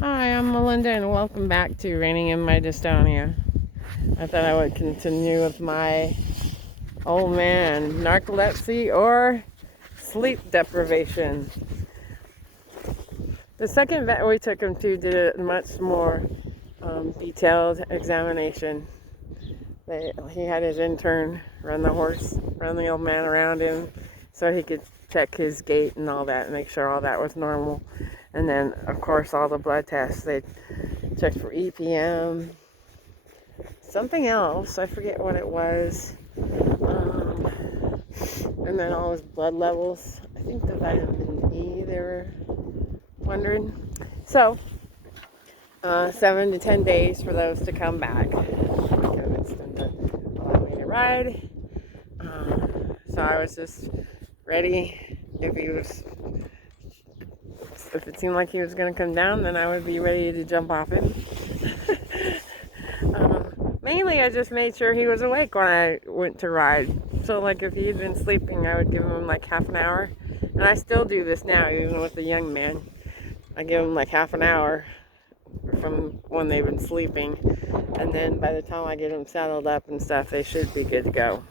Hi, I'm Melinda, and welcome back to Reigning in My Dystonia. I thought I would continue with my old man narcolepsy or sleep deprivation. The second vet we took him to did a much more detailed examination. He had his intern run the old man around him so he could check his gait and all that and make sure all that was normal. And then, of course, all the blood tests. They checked for EPM, something else, I forget what it was. And then all his blood levels. I think the vitamin E they were wondering. So, 7 to 10 days for those to come back. Convinced him to allow me to ride. So I was just ready. If it seemed like he was going to come down, then I would be ready to jump off him. Mainly, I just made sure he was awake when I went to ride. So, like, if he had been sleeping, I would give him like half an hour. And I still do this now, even with the young man. I give them like half an hour from when they've been sleeping. And then by the time I get them saddled up and stuff, they should be good to go.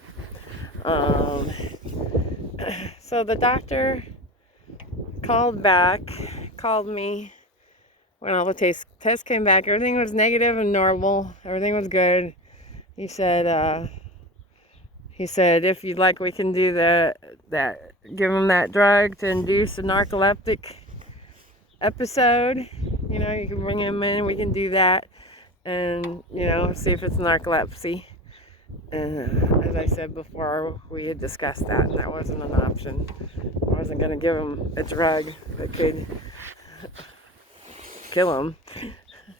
So the doctor called me when all the tests came back. Everything was negative and normal. Everything was good. He said, if you'd like, we can do give him that drug to induce a narcoleptic episode. You can bring him in, we can do that, and, see if it's narcolepsy. And as I said before, we had discussed that, and that wasn't an option. I wasn't going to give him a drug that could kill him.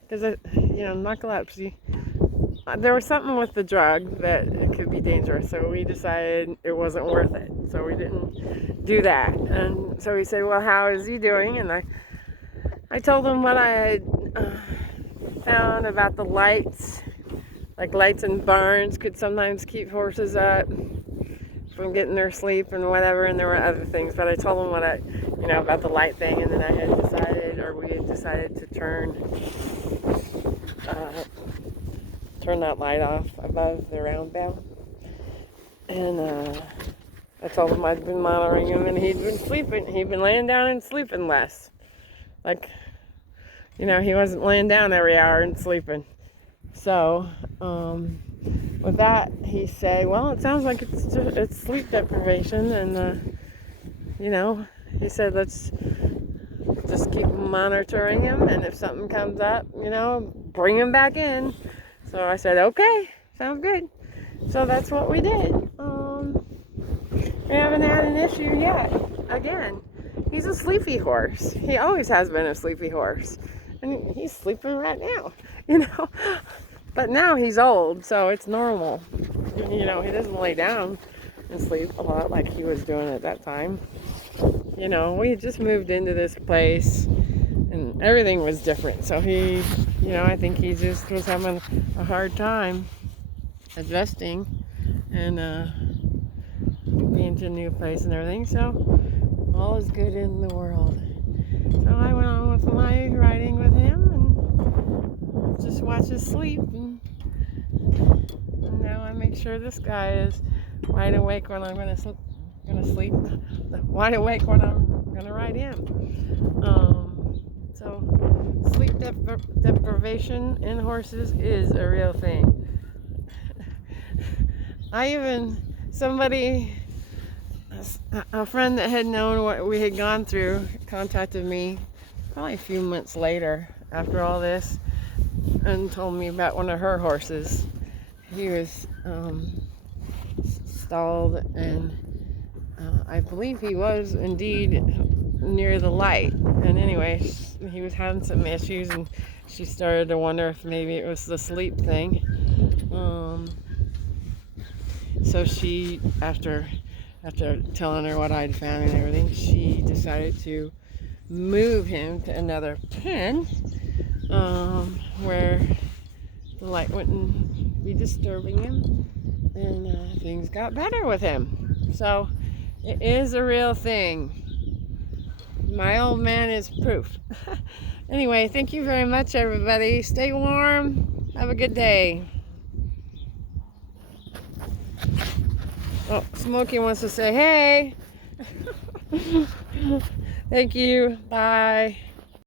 Because, narcolepsy, there was something with the drug that it could be dangerous, so we decided it wasn't worth it. So we didn't do that. And so he said, well, how is he doing? And I told him what I had found about the lights. Like, lights in barns could sometimes keep horses up from getting their sleep and whatever, and there were other things. But I told him about the light thing, and then we had decided to turn that light off above the roundabout. And I told him I'd been monitoring him, and he'd been sleeping. He'd been laying down and sleeping less. Like, he wasn't laying down every hour and sleeping. So, with that, he said, well, it sounds like it's sleep deprivation, and, he said, let's just keep monitoring him, and if something comes up, bring him back in. So I said, okay, sounds good. So that's what we did. We haven't had an issue yet. Again, he's a sleepy horse. He always has been a sleepy horse. And he's sleeping right now, But now he's old, so it's normal. He doesn't lay down and sleep a lot like he was doing at that time. We had just moved into this place and everything was different. So he, I think he just was having a hard time adjusting and being to a new place and everything. So all is good in the world. So I went on with my riding with him and just watch his sleep. And now I make sure this guy is wide awake when I'm going to sleep, wide awake when I'm going to ride him. So sleep deprivation in horses is a real thing. A friend that had known what we had gone through contacted me probably a few months later after all this and told me about one of her horses. He was stalled, and I believe he was indeed near the light. And anyway, he was having some issues, and she started to wonder if maybe it was the sleep thing. So she, after telling her what I'd found and everything, she decided to move him to another pen where the light wouldn't be disturbing him, and things got better with him. So it is a real thing. My old man is proof. Anyway, thank you very much, everybody. Stay warm. Have a good day. Oh, Smokey wants to say hey. Thank you. Bye.